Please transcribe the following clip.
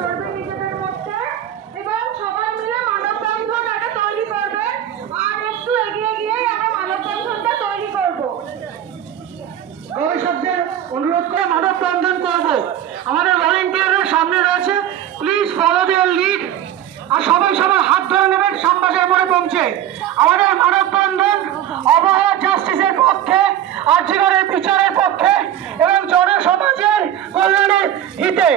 করবে নিজেদের মধ্যে এবং সবাই মিলে মানববন্ধন একটা তৈরি করবে। আর একটু এগিয়ে গিয়ে আমরা মানববন্ধনটা তৈরি করব। গবেষকদের অনুরোধ করে মানববন্ধন করব। আমাদের ভলেন্টিয়াররা সামনে রয়েছে, প্লিজ ফলো দেয়ার লিড। আর সবাই হাত ধরে নেবেন শ্যামবাজার মোড়ে পৌঁছে। আমাদের মানববন্ধন অবহেলা জাস্টিসের পক্ষে, আর্যিকরের বিচারের পক্ষে এবং জনসমাজের কল্যাণের হিতে।